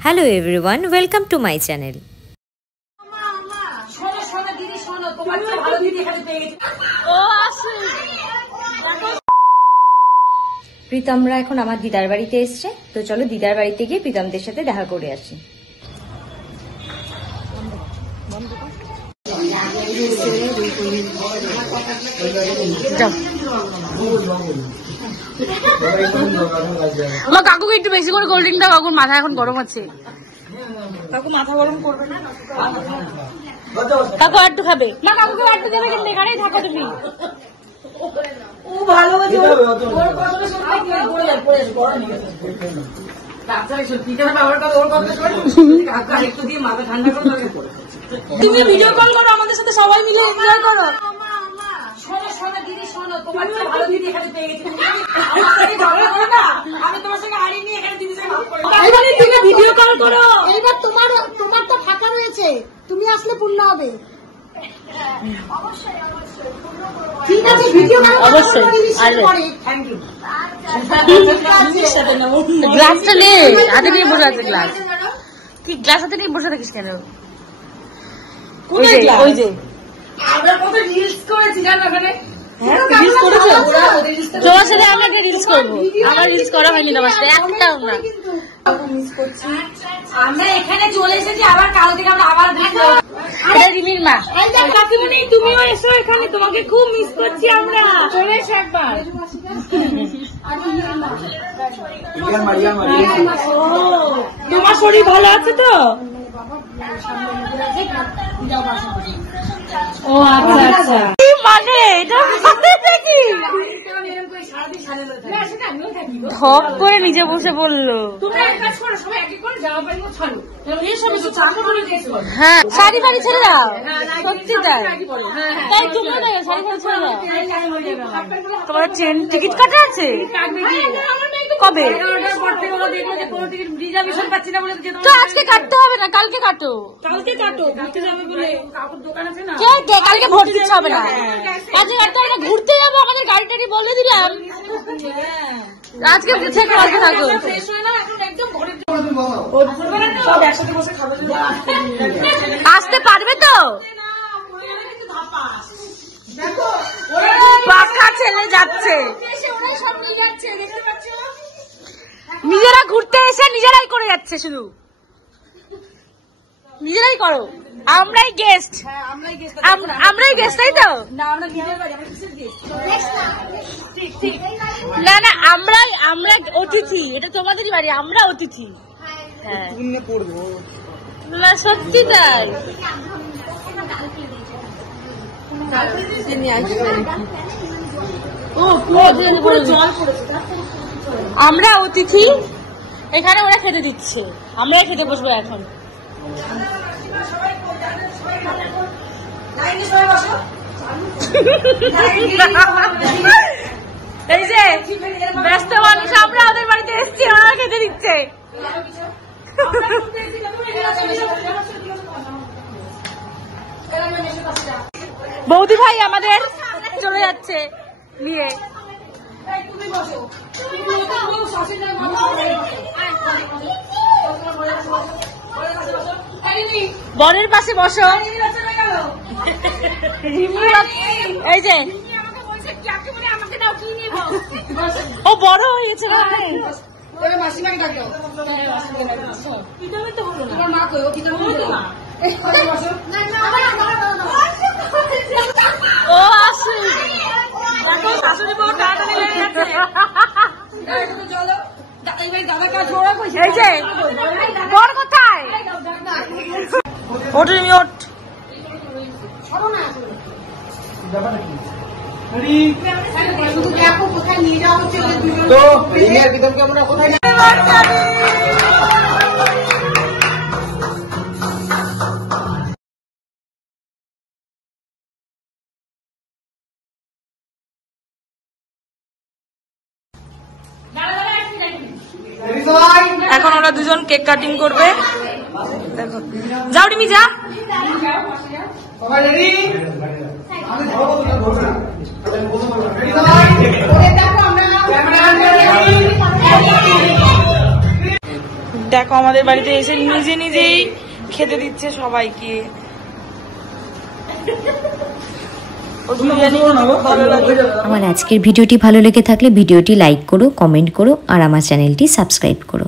Hello everyone, welcome to my channel. প্রীতমরা এখন আমার দিদার বাড়িতে এসছে, তো চলো দিদার বাড়িতে গিয়ে প্রীতমদের সাথে দেখা করে আসি। আমার কাকুকে একটু বেশি করে কোল্ড ড্রিঙ্ক দাও, কাকুর মাথা এখন গরম আছে। কাকু মাথা গরম করবে না, কাকু একটু খাবে না, কাকুকে একটু দেবে, কিন্তু এখানেই থাকো তুমি। ও ভালো তুমি ভিডিও কল করো আমাদের সাথে, সবাই মিলে এনজয় করো। ভিডিও কল করো, এইবার তোমার তো ফাঁকা রয়েছে, তুমি আসলে পূর্ণ হবে। ঠিক আছে, ভিডিও কল অবশ্যই আসবে। Thank you. গ্লাসটা নে, হাতে নিয়ে বসে আছে গ্লাস। কি গ্লাস হাতে নিয়ে বসে থাকিস কেন? ওই যে আমরা কত রিলস করেছি জানো ওখানে। তোমার সাথে আমি একটা রিলস করবো, আমার রিলস করা হয়নি তোমার সাথে একটাও না। আমরা এখানে চলে এসেছি, আবার কাল থেকে আমরা আবার রিমির মা। কাকিমণি তুমিও এসো এখানে, তোমাকে খুব মিস করছি আমরা। চলে এসো একবার। তোমার শরীর ভালো আছে তো? ও আচ্ছা আচ্ছা, মানে এটা ধপ করে নিজে বসে বললো। হ্যাঁ, শাড়ি ফাড়ি ছেড়ে দাও, সত্যি তাই। তাই তুমি শাড়ি ফাড়ি ছেড়ে দাও। তোমার ট্রেন টিকিট কাটা আছে কবে? তো আজকে কাটতে হবে না, কালকে কাটো। কালকে কাটো, ঘুরতে যাবে বলে কালকে ভোট দিতে হবে না, কালকে কাটতে হবে না, ঘুরতে যাবো। আমাদের গাড়িটাকে বলে দিলাম আজকে থেকে কালকে থাকো। আসতে পারবে তো? পাকা ছেলে যাচ্ছে, নিজেরা ঘুরতে এসে নিজেরাই করে যাচ্ছে, শুধু নিজেরাই করো। আমরাই গেস্ট, আমরাই গেস্ট, তাই তো? না না, আমরা অতিথি, এটা তোমাদেরই বাড়ি, আমরা অতিথি। হ্যাঁ না, সত্যি তাই। আমরা অতিথি, এখানে ওরা খেতে দিচ্ছে, আমরাই খেতে বসবো এখন। এই যে ব্যস্ত মানুষ, আমরা ওদের বাড়িতে এসেছি, ওরা খেতে দিচ্ছে। বৌদি ভাই আমাদের চলে যাচ্ছে নিয়ে। বরের পাশে বসো। এই যে ও বড় হয়ে গেছে, ও আসে শাশুড়ি বউ তাড়াতাড়ি লেগে গেছে। এই যে বর কোথায়? ওঠ তুমি, ওঠ। এখন ওরা দুজন কেক কাটিং করবে, দেখো। যাও রিমি, যা। দেখো আমাদের বাড়িতে এসে নিজে নিজেই খেতে দিচ্ছে সবাইকে। আমার আজকের ভিডিওটি ভালো লেগে থাকলে ভিডিওটি লাইক করো, কমেন্ট করো আর আমার চ্যানেলটি সাবস্ক্রাইব করো।